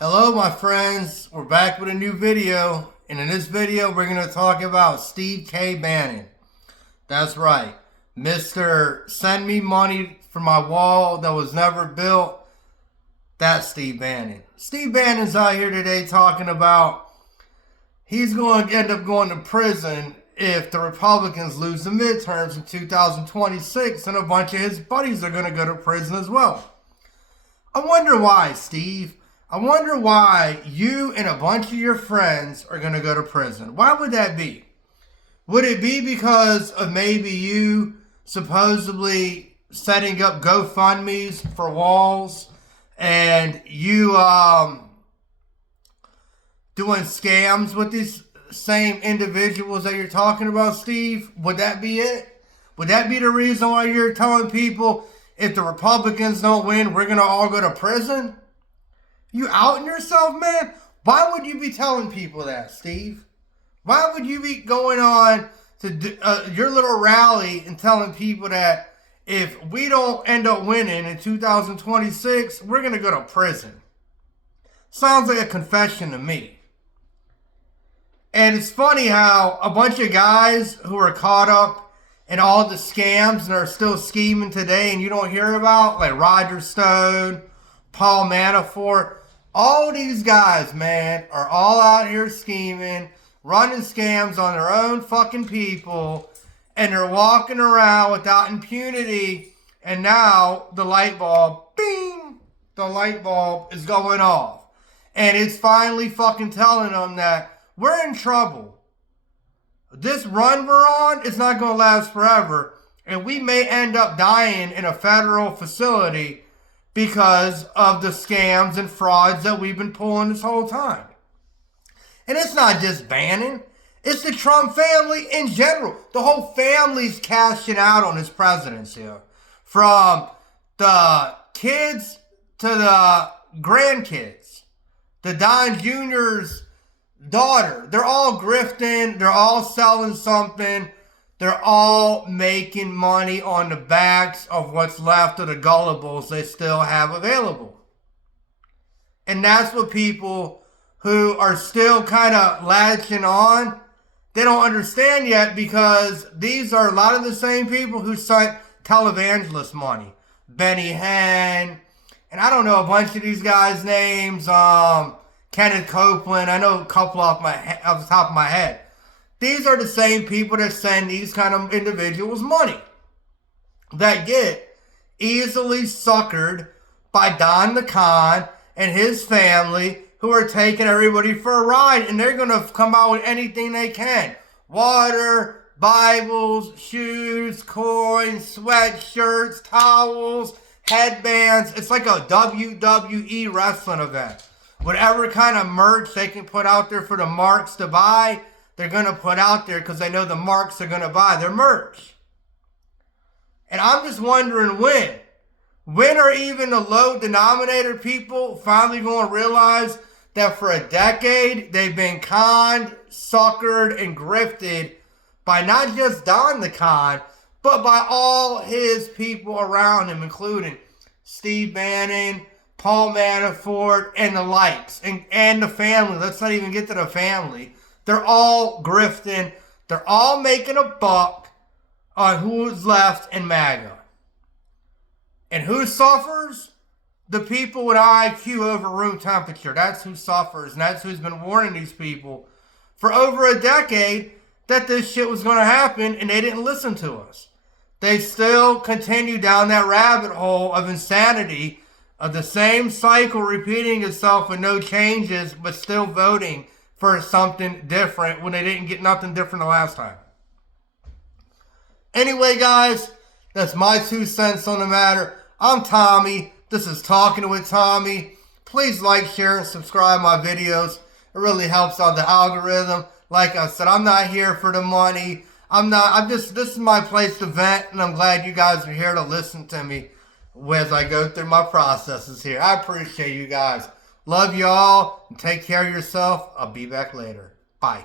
Hello my friends, we're back with a new video, and in this video we're going to talk about Steve K. Bannon. That's right, Mr. Send Me Money for My Wall That Was Never Built. That's Steve Bannon. Steve Bannon's out here today talking about he's going to end up going to prison if the Republicans lose the midterms in 2026, and a bunch of his buddies are going to go to prison as well. I wonder why, Steve. I wonder why you and a bunch of your friends are going to go to prison. Why would that be? Would it be because of maybe you supposedly setting up GoFundMes for walls and you doing scams with these same individuals that you're talking about, Steve? Would that be it? Would that be the reason why you're telling people if the Republicans don't win, we're going to all go to prison? You outing yourself, man? Why would you be telling people that, Steve? Why would you be going on to your little rally and telling people that if we don't end up winning in 2026, we're going to go to prison? Sounds like a confession to me. And it's funny how a bunch of guys who are caught up in all the scams and are still scheming today and you don't hear about, like Roger Stone, Paul Manafort, all these guys, man, are all out here scheming, running scams on their own fucking people, and they're walking around without impunity, and now the light bulb, bing, the light bulb is going off. And it's finally fucking telling them that we're in trouble. This run we're on is not going to last forever, and we may end up dying in a federal facility because of the scams and frauds that we've been pulling this whole time. And it's not just Bannon. It's the Trump family in general. The whole family's cashing out on his presidency. From the kids to the grandkids. The Don Jr.'s daughter. They're all grifting. They're all selling something. They're all making money on the backs of what's left of the gullibles they still have available. And that's what people who are still kind of latching on, they don't understand yet, because these are a lot of the same people who sent televangelist money. Benny Hinn, and I don't know a bunch of these guys' names. Kenneth Copeland, I know a couple off the top of my head. These are the same people that send these kind of individuals money, that get easily suckered by Don the Con and his family, who are taking everybody for a ride, and they're going to come out with anything they can. Water, Bibles, shoes, coins, sweatshirts, towels, headbands. It's like a WWE wrestling event. Whatever kind of merch they can put out there for the marks to buy, they're going to put out there because they know the marks are going to buy their merch. And I'm just wondering when. When are even the low denominator people finally going to realize that for a decade they've been conned, suckered, and grifted by not just Don the Con, but by all his people around him, including Steve Bannon, Paul Manafort, and the likes, and the family. Let's not even get to the family. They're all grifting. They're all making a buck on who's left in MAGA. And who suffers? The people with IQ over room temperature. That's who suffers. And that's who's been warning these people for over a decade that this shit was going to happen, and they didn't listen to us. They still continue down that rabbit hole of insanity, of the same cycle repeating itself with no changes, but still voting for something different when they didn't get nothing different the last time. Anyway, guys, that's my 2 cents on the matter. I'm Tommy. This is Talking with Tommy. Please like, share, and subscribe my videos. It really helps out the algorithm. Like I said, I'm not here for the money. This is my place to vent, and I'm glad you guys are here to listen to me as I go through my processes here. I appreciate you guys. Love y'all. Take care of yourself. I'll be back later. Bye.